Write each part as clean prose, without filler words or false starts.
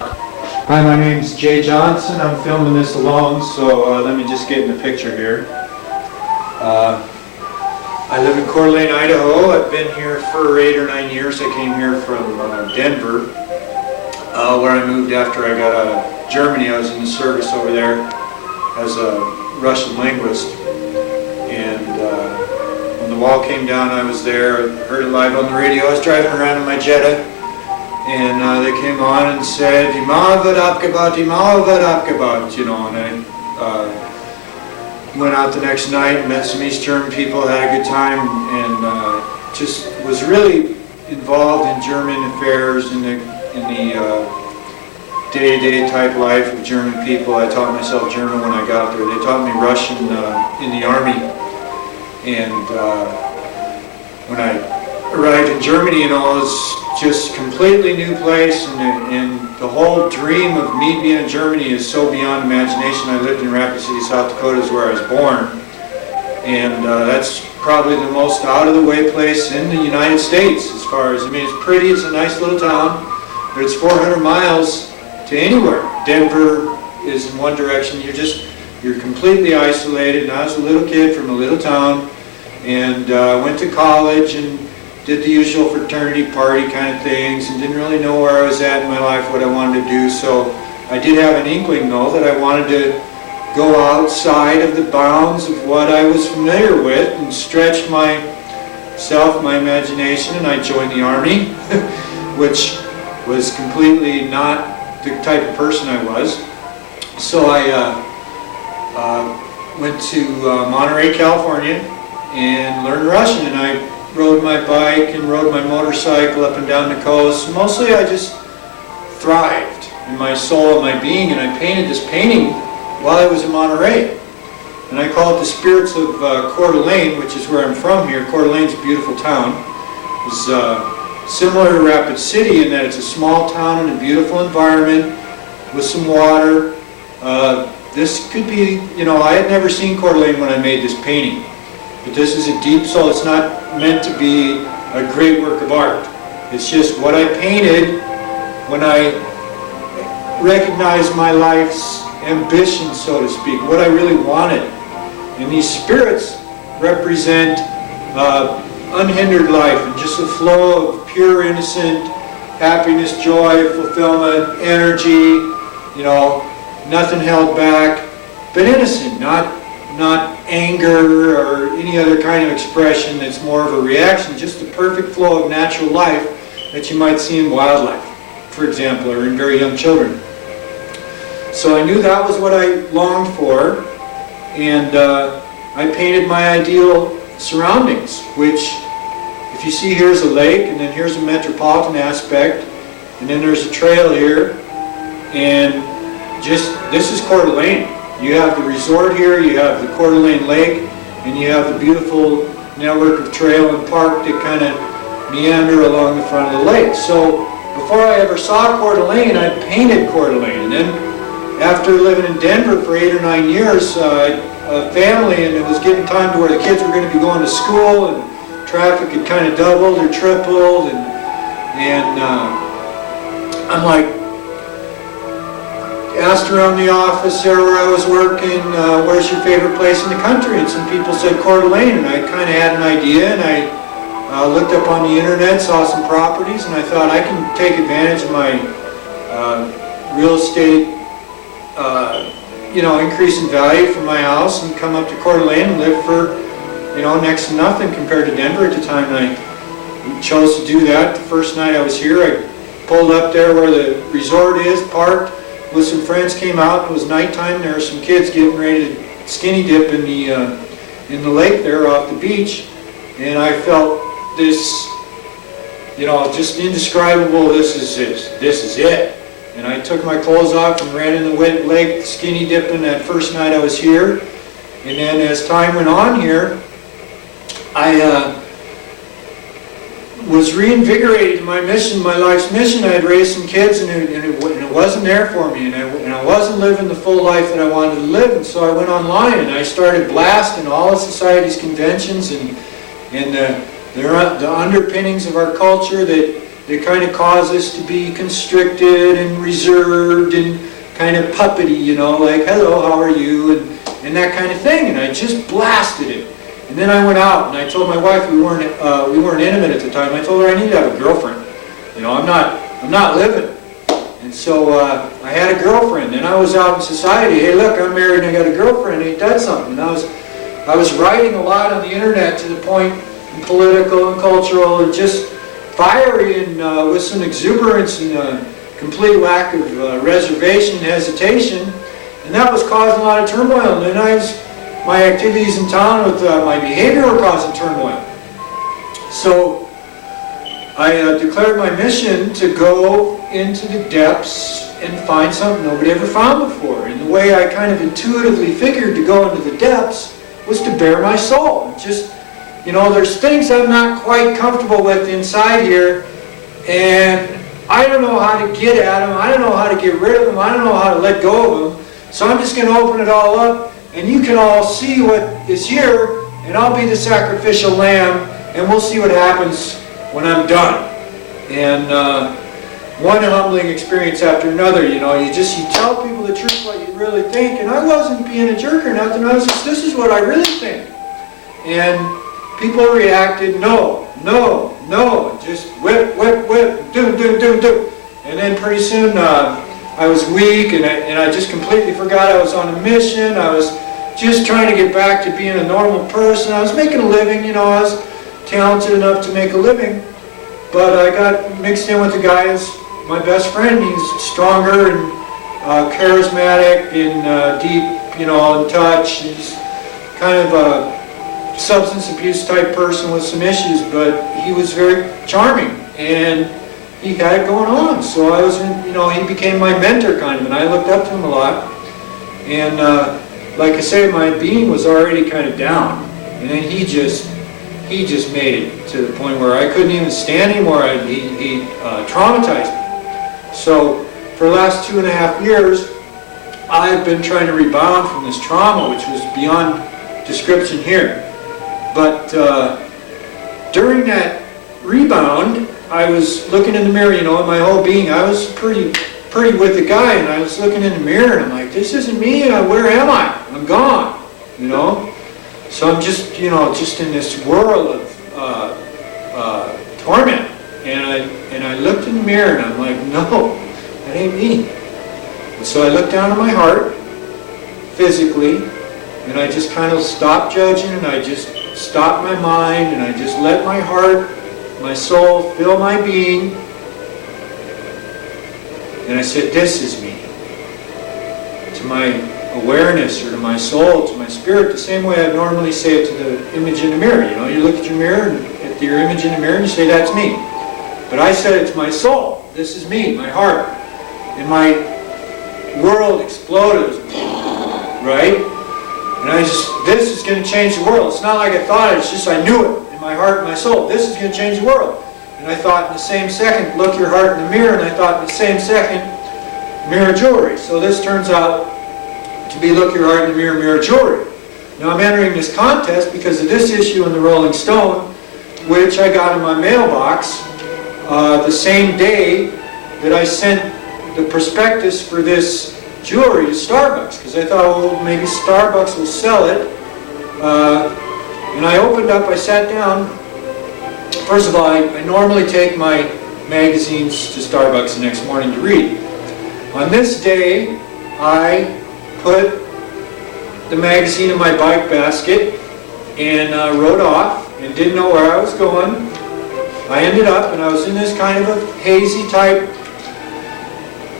Hi, my name's Jay Johnson. I'm filming this alone, so let me just get in the picture here. I live in Coeur d'Alene, Idaho. I've been here for 8 or 9 years. I came here from Denver, where I moved after I got out of Germany. I was in the service over there as a Russian linguist. And when the wall came down, I was there. I heard it live on the radio. I was driving around in my Jetta. And they came on and said, "Die Mauer wird abgebaut, die Mauer wird abgebaut," you know, and I went out the next night and met some East German people, had a good time, and just was really involved in German affairs, in the day-to-day type life of German people. I taught myself German when I got there. They taught me Russian in the Army, and when I arrived in Germany, you know, it was just completely new place, and the whole dream of me being in Germany is so beyond imagination. I lived in Rapid City, South Dakota, is where I was born, and that's probably the most out-of-the-way place in the United States as far as, I mean, it's pretty, it's a nice little town, but it's 400 miles to anywhere. Denver is in one direction, you're completely isolated, and I was a little kid from a little town, and went to college and did the usual fraternity party kind of things, and didn't really know where I was at in my life, what I wanted to do. So I did have an inkling, though, that I wanted to go outside of the bounds of what I was familiar with and stretch myself, my imagination, and I joined the Army, which was completely not the type of person I was. So I went to Monterey, California, and learned Russian, and I rode my bike and rode my motorcycle up and down the coast. Mostly I just thrived in my soul and my being, and I painted this painting while I was in Monterey. And I call it the Spirits of Coeur d'Alene, which is where I'm from here. Coeur d'Alene's a beautiful town. It's similar to Rapid City in that it's a small town in a beautiful environment with some water. This could be, you know, I had never seen Coeur d'Alene when I made this painting. But this is a deep soul. It's not meant to be a great work of art. It's just what I painted when I recognized my life's ambition, so to speak, what I really wanted. And these spirits represent unhindered life and just a flow of pure, innocent happiness, joy, fulfillment, energy, you know, nothing held back, but innocent, not anger or any other kind of expression that's more of a reaction, just a perfect flow of natural life that you might see in wildlife, for example, or in very young children. So I knew that was what I longed for, and I painted my ideal surroundings, which, if you see, here's a lake, and then here's a metropolitan aspect, and then there's a trail here, and just, this is Coeur d'Alene. You have the resort here, you have the Coeur d'Alene Lake, and you have the beautiful network of trail and park that kind of meander along the front of the lake. So before I ever saw Coeur d'Alene, I painted Coeur d'Alene. And then after living in Denver for 8 or 9 years, a family, and it was getting time to where the kids were going to be going to school, and traffic had kind of doubled or tripled, and I'm like, asked around the office there where I was working, where's your favorite place in the country? And some people said Coeur d'Alene, and I kind of had an idea, and I looked up on the internet, saw some properties, and I thought I can take advantage of my real estate, you know, increase in value for my house and come up to Coeur d'Alene and live for, you know, next to nothing compared to Denver at the time. And I chose to do that. The first night I was here, I pulled up there where the resort is, parked with some friends, came out. It was nighttime. There were some kids getting ready to skinny dip in the lake there off the beach, and I felt this, you know, just indescribable. This is it. And I took my clothes off and ran in the wet lake skinny dipping that first night I was here. And then as time went on here, I was reinvigorated in my mission, my life's mission. I had raised some kids, and it wasn't there for me, and I wasn't living the full life that I wanted to live. And so I went online and I started blasting all of society's conventions and the underpinnings of our culture that that kind of cause us to be constricted and reserved and kind of puppety, you know, like, hello, how are you, and that kind of thing. And I just blasted it. And then I went out and I told my wife, we weren't intimate at the time. I told her I need to have a girlfriend. You know, I'm not living. And so I had a girlfriend, and I was out in society. Hey, look, I'm married and I got a girlfriend. Ain't that something? And I was writing a lot on the internet to the point, political and cultural, and just fiery and with some exuberance and a complete lack of reservation and hesitation. And that was causing a lot of turmoil. And then my activities in town with my behavior were causing turmoil. So I declared my mission to go into the depths and find something nobody ever found before. And the way I kind of intuitively figured to go into the depths was to bare my soul. Just, you know, there's things I'm not quite comfortable with inside here, and I don't know how to get at them, I don't know how to get rid of them, I don't know how to let go of them. So I'm just going to open it all up, and you can all see what is here, and I'll be the sacrificial lamb, and we'll see what happens when I'm done. And one humbling experience after another, you know, you tell people the truth, what you really think, and I wasn't being a jerk or nothing, I was just, this is what I really think. And people reacted, no, no, no, just whip, whip, whip, do. And then pretty soon I was weak, and I just completely forgot I was on a mission. I was just trying to get back to being a normal person. I was making a living, you know, I was talented enough to make a living, but I got mixed in with the guy who's my best friend. He's stronger and charismatic and deep, you know, in touch. He's kind of a substance abuse type person with some issues, but he was very charming and he had it going on. So I was, you know, he became my mentor kind of, and I looked up to him a lot. And like I say, my being was already kind of down, and then he just made it to the point where I couldn't even stand anymore. He traumatized me. So for the last 2.5 years, I've been trying to rebound from this trauma, which was beyond description here. But during that rebound, I was looking in the mirror, you know, my whole being, I was pretty with the guy, and I was looking in the mirror, and I'm like, this isn't me, where am I? I'm gone, you know? So I'm just, you know, just in this world of torment. And I looked in the mirror, and I'm like, no, that ain't me. And so I looked down at my heart, physically, and I just kind of stopped judging, and I just stopped my mind, and I just let my heart, my soul fill my being. And I said, this is me. To my awareness, or to my soul, to my spirit, the same way I normally say it to the image in the mirror. You know, you look at your mirror, and at your image in the mirror, and you say, that's me. But I said, it's my soul. This is me, my heart. And my world exploded, right? And I just, this is going to change the world. It's not like I thought it, it's just I knew it in my heart and my soul. This is going to change the world. And I thought in the same second, look your heart in the mirror, and I thought in the same second, mirror jewelry. So this turns out to be look your heart in the mirror, mirror jewelry. Now I'm entering this contest because of this issue in the Rolling Stone, which I got in my mailbox the same day that I sent the prospectus for this jewelry to Starbucks, because I thought, well, maybe Starbucks will sell it. And I opened up, I sat down. First of all, I normally take my magazines to Starbucks the next morning to read. On this day, I put the magazine in my bike basket and rode off and didn't know where I was going. I ended up, and I was in this kind of a hazy type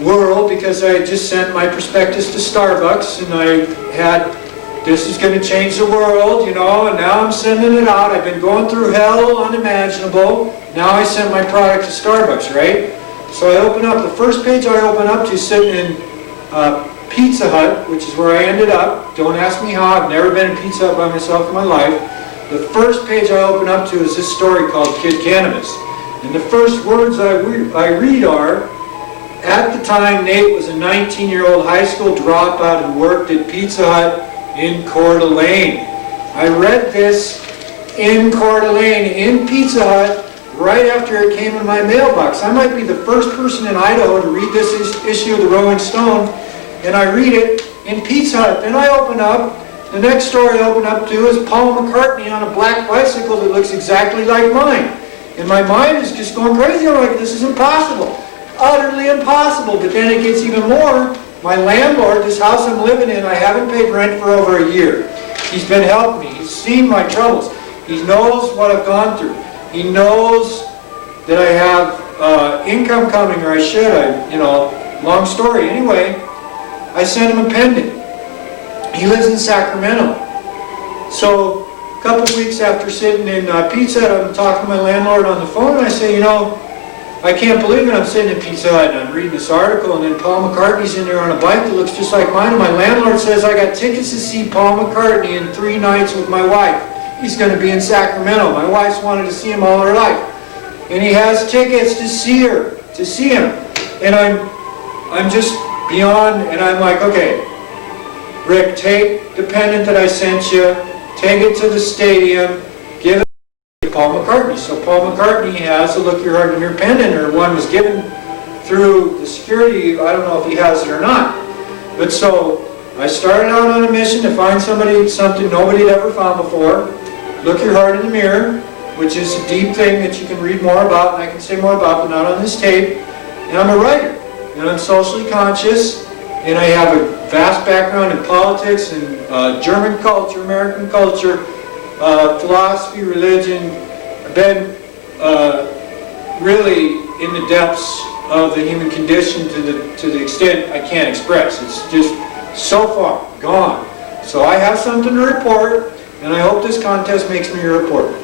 world because I had just sent my prospectus to Starbucks, and I had, this is going to change the world, you know, and now I'm sending it out. I've been going through hell unimaginable. Now I sent my product to Starbucks, right? So I open up, the first page I open up to is sitting in Pizza Hut, which is where I ended up. Don't ask me how, I've never been in Pizza Hut by myself in my life. The first page I open up to is this story called Kid Cannabis. And the first words I read are, at the time Nate was a 19-year-old high school dropout and worked at Pizza Hut in Coeur d'Alene. I read this in Coeur d'Alene, in Pizza Hut, right after it came in my mailbox. I might be the first person in Idaho to read this issue of the Rolling Stone, and I read it in Pizza Hut. Then I open up, the next story I open up to is Paul McCartney on a black bicycle that looks exactly like mine. And my mind is just going crazy. I'm like, this is impossible. Utterly impossible. But then it gets even more. My landlord, this house I'm living in, I haven't paid rent for over a year. He's been helping me. He's seen my troubles. He knows what I've gone through. He knows that I have income coming, or I should. Long story. Anyway, I sent him a pendant. He lives in Sacramento. So a couple of weeks after sitting in Pizza Hut, I'm talking to my landlord on the phone, and I say, I can't believe it. I'm sitting in Pizza Hut, and I'm reading this article, and then Paul McCartney's in there on a bike that looks just like mine, and my landlord says I got tickets to see Paul McCartney in 3 nights with my wife. He's going to be in Sacramento. My wife's wanted to see him all her life. And he has tickets to see him. And I'm just beyond, and I'm like, okay, Rick, take the pendant that I sent you, take it to the stadium, give it to Paul McCartney. So Paul McCartney has a Look Your Heart in Your pendant, or one was given through the security. I don't know if he has it or not. But so I started out on a mission to find something nobody had ever found before. Look your heart in the mirror, which is a deep thing that you can read more about, and I can say more about, but not on this tape. And I'm a writer, and I'm socially conscious, and I have a vast background in politics and German culture, American culture, philosophy, religion. I've been really in the depths of the human condition to the extent I can't express. It's just so far gone. So I have something to report, and I hope this contest makes me a reporter.